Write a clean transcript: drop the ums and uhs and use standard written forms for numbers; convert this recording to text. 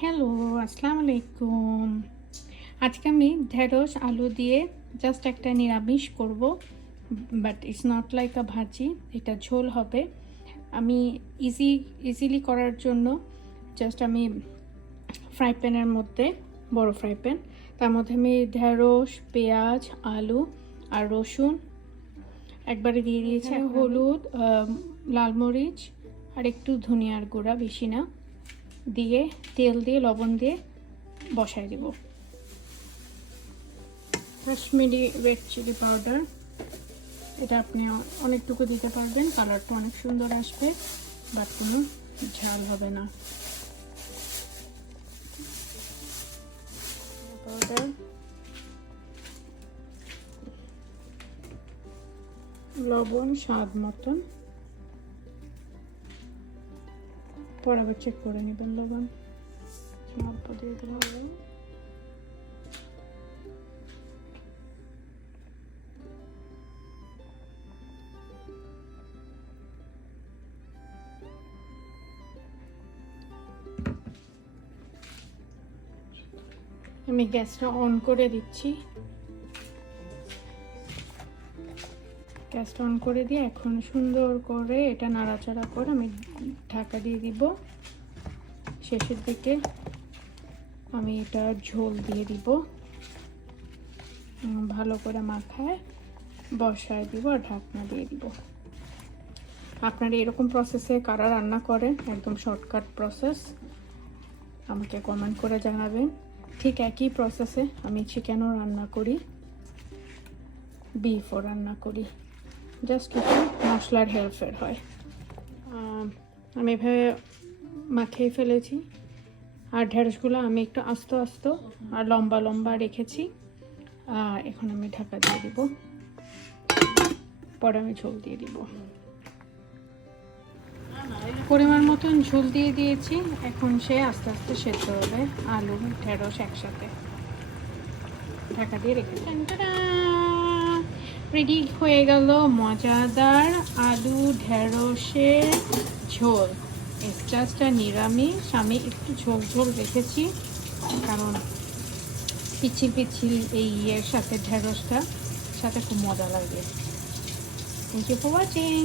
Hello, আসসালামু আলাইকুম। আজকে আমি ঢেঁড়স আলু দিয়ে জাস্ট একটা নিরামিষ করব, বাট ইটস নট লাইক আ ভাজি, এটা ঝোল হবে। আমি ইজিলি করার জন্য জাস্ট আমি ফ্রাই প্যানের মধ্যে, বড় ফ্রাই প্যান, তার মধ্যে আমি ঢেঁড়স, পেঁয়াজ, আলু আর রসুন একবারে দিয়ে দিয়েছি। হলুদ, লাল মরিচ আর একটু ধনিয়ার গুঁড়া, বেশি না, দিয়ে তেল দিয়ে লবণ দিয়ে বসাই দিব। কাশ্মীরি রেড চিলি পাউডার, এটা আপনি অনেকটুকু দিতে পারবেন, কালারটা অনেক সুন্দর আসবে, বাট কোনো ঝাল হবে না। পাউডার, লবণ স্বাদ মতন, পর আবার চেক করে নেবেন লবণ, অল্প দিয়ে দিলে হবে। আমি গ্যাসটা অন করে দিচ্ছি। গ্যাসটা অন করে দিয়ে এখন সুন্দর করে এটা নাড়াচাড়া করে আমি ঢাকা দিয়ে দিব। শেষের দিকে আমি এটা ঝোল দিয়ে দিব, ভালো করে মাখায় বসায় দিব আর ঢাকনা দিয়ে দিব। আপনারা এরকম প্রসেসে কারা রান্না করেন, একদম শর্টকাট প্রসেস, আমাকে কমেন্ট করে জানাবেন। ঠিক একই প্রসেসে আমি চিকেনও রান্না করি, বিফও রান্না করি, জাস্ট একটু মশলার হেরফের হয়। আমি এভাবে মাখিয়ে ফেলেছি, আর ঢেঁড়সগুলো আমি একটু আস্ত আস্ত আর লম্বা লম্বা রেখেছি। এখন আমি ঢাকা দিয়ে দিব, পরে আমি ঝোল দিয়ে দিব। পরিমাণ মতন ঝোল দিয়ে দিয়েছি, এখন সে আস্তে আস্তে সেদ্ধ হবে, আলু ঢেঁড়স একসাথে। ঢাকা দিয়ে রেখেছি। রেডি হয়ে গেল মজাদার আলু ঢেঁড়সের ঝোল। ইটস জাস্ট নিরামিষ, আমি একটু ঝোল ঝোল রেখেছি কারণ পিচ্ছিল পিচ্ছিল এই ইয়ের সাথে ঢেঁড়সটা সাথে খুব মজা লাগে। Thank you for watching.